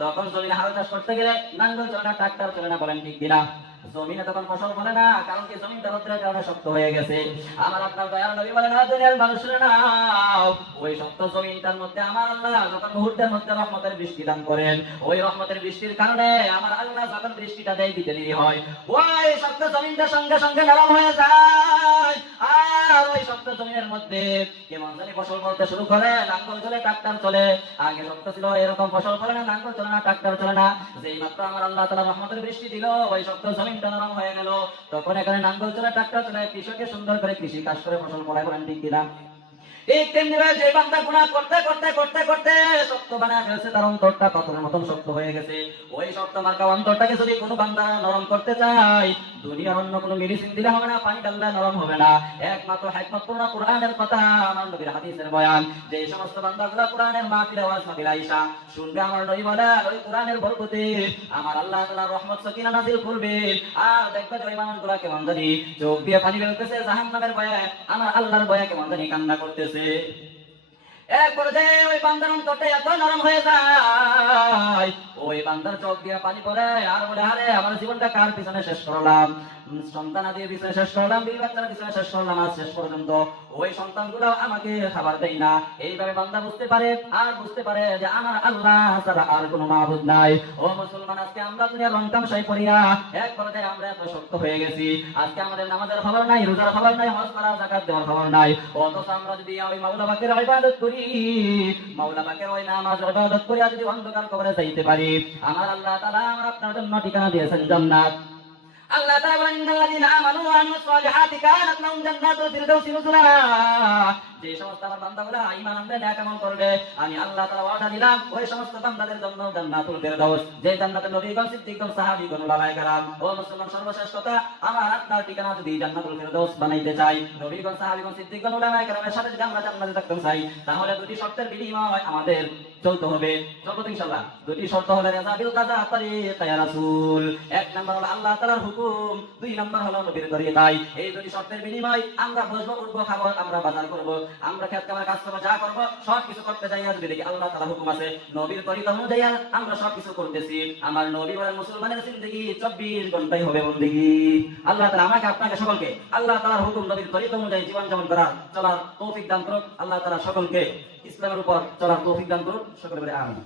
তখন জমিনে হাল চাষ করতে গেলে নাঙ্গল চলে না, ট্রাক্টর চলে না, বলেন ঠিক কিনা? জমিনে তখন ফসল ফলে না, কারণ কি জমিনটা রৌদ্রের কারণে শক্ত হয়ে গেছে। আমার আপনার দয়াল নবী বলেন, দুনিয়ার মানুষেরা না, ওই শক্ত জমিনটার মধ্যে আমার আল্লাহ যখন মুহূর্তের মধ্যে রহমতের বৃষ্টি দান করেন, ওই রহমতের বৃষ্টির কারণে আমার আল্লাহ যখন বৃষ্টিটা দেয় দিতে দেরি হয়, ওই শক্ত জমিনটা সঙ্গে সঙ্গে নরম হয়ে যায়। আর ওই শক্ত জমিনের মধ্যে কেমন জানি ফসল ফলতে শুরু করে, নাঙ্গল চলে, ট্রাক্টর চলে। আগে শক্ত ছিল, এরকম ফসল ফলে না, নাঙ্গল চলে না, ট্রাক্টর চলে না। যেই মাত্র আমার আল্লাহ তাআলা রহমতের বৃষ্টি দিল, ওই শক্ত জমিনটা নরম হয়ে গেল। তখন এখানে নাঙ্গল চলে, ট্রাক্টর চলে, কৃষকে সুন্দর করে কৃষি কাজ করে ফসল ফলায়, বলেন ঠিক কিনা? এই তেমনি যে বান্দা গুনাহ করতে করতে করতে করতে শক্ত বানায় ফেলছে, তার অন্তরটা পাথরের মতন শক্ত হয়ে গেছে। ওই শক্ত মার্কা অন্তরটাকে যদি কোনো বান্দা নরম করতে চায়, দুনিয়ার অন্য কোনো মেডিসিন দিলে হবে না, পানি ঢাললে নরম হবে না। একমাত্র হিকমতপূর্ণ কোরআনের কথা, আমার নবীর হাদিসের বয়ান। যে সমস্ত বান্দাগুলো কোরআনের মাহফিলে ওয়াজ মাহফিলে আইসা শুনবে, আমার নবী বলেন, ওই কোরআনের বরকতে আমার আল্লাহ তাআলার রহমত সাকিনা নাযিল করবে। আর দেখবে যে ওই মানুষগুলো কেমন জানি চোখ দিয়ে পানি বের করতেছে, জাহান্নামের ভয়ে, আমার আল্লাহর ভয়ে কেমন জানি কান্না করতেছে। এক পর্যায়ে ওই বান্দার অন্তরটা এত নরম হয়ে যায়, ওই বান্দার চোখ দিয়ে পানি পড়ে, আর বলে, আরে আমার জীবনটা কার পিছনে শেষ করলাম, সন্তান আদির পিছনে শেষ করলাম, বিবি বাচ্চার পিছনে শেষ করলাম, আর শেষ পর্যন্ত ওই সন্তানগুলো আমাকে খাবার দেয় না। এইভাবে বান্দা বুঝতে পারে, আর বুঝতে পারে যে আমার আল্লাহ ছাড়া আর কোনো মাবুদ নাই। ও মুসলমান, আজকে আমরা দুনিয়ার রং তামাশায় পড়িয়া এক পর্যায়ে আমরা এত শক্ত হয়ে গেছি, আজকে আমাদের নামাজের খবর নাই, রোজার খবর নাই, হজ করা, যাকাত দেওয়ার খবর নাই। অথচ আমরা যদি ওই মাওলা পাকের ইবাদত করি, মাওলা পাকের ওই নামাজ ইবাদত করি, যদি অন্ধকার কবরে যাইতে পারি, আমার আল্লাহ তাআলা আমার আপনার জন্য ঠিকানা দিয়েছেন জান্নাত। আল্লাহ তাআলা বলেন, ইন্নাল্লাযীনা আমানু ওয়া আমিলুস সালিহাতি কানাত লাহুম জান্নাতুল ফিরদাউসি নুজুলা। যে সমস্ত আমার বান্দাগুলো ঈমান আনবে, নেক আমল করবে, আমি আল্লাহ তাআলা ওয়াদা দিলাম ওই সমস্ত বান্দাদের জন্য জান্নাতুল ফিরদাউস, যে জান্নাতে নবীগণ, সিদ্দিকগণ, সাহাবীগণ, উলামায়ে কেরাম। ও মুসলমান, সর্বশেষ কথা, আমার আপনার ঠিকানা যদি জান্নাতুল ফিরদাউস বানাইতে চাই, নবীগণ, সাহাবীগণ, সিদ্দিকগণ, উলামায়ে কেরামের সাথে যদি আমরা জান্নাতে থাকতে চাই, তাহলে দুটি শর্তের বিনিময় আমাদের চলতে হবে। চলবো তো ইনশাআল্লাহ। দুটি শর্ত হলো রেজা বিল কাযা তারিকা ইয়া রাসূল। এক নাম্বার হলো আল্লাহ তাআলার হুকুম, দুই নাম্বার হলো নবীর তরিকায়। এই দুটি শর্তের বিনিময় আমরা বসবো, উঠবো, খাবো, আমরা বাজার করব, আমরা খেত কামার কাজ করবো, যা করবো সব কিছু করতে যাই যদি দেখি আল্লাহ তাআলার হুকুম আছে, নবীর তরিকা অনুযায়ী আমরা সব কিছু করতেছি, আমার নবী বলেন মুসলমানের জিন্দেগি 24 ঘন্টাই হবে বন্দেগি। আল্লাহ তাআলা আমাকে আপনাকে সকলকে আল্লাহ তাআলার হুকুম, নবীর তরিকা অনুযায়ী জীবন যাপন করার, চলার তৌফিক দান করুন। আল্লাহ তাআলা সকলকে ইসলামের উপর চলার তৌফিক দান করুন। সকলে বলে আমিন।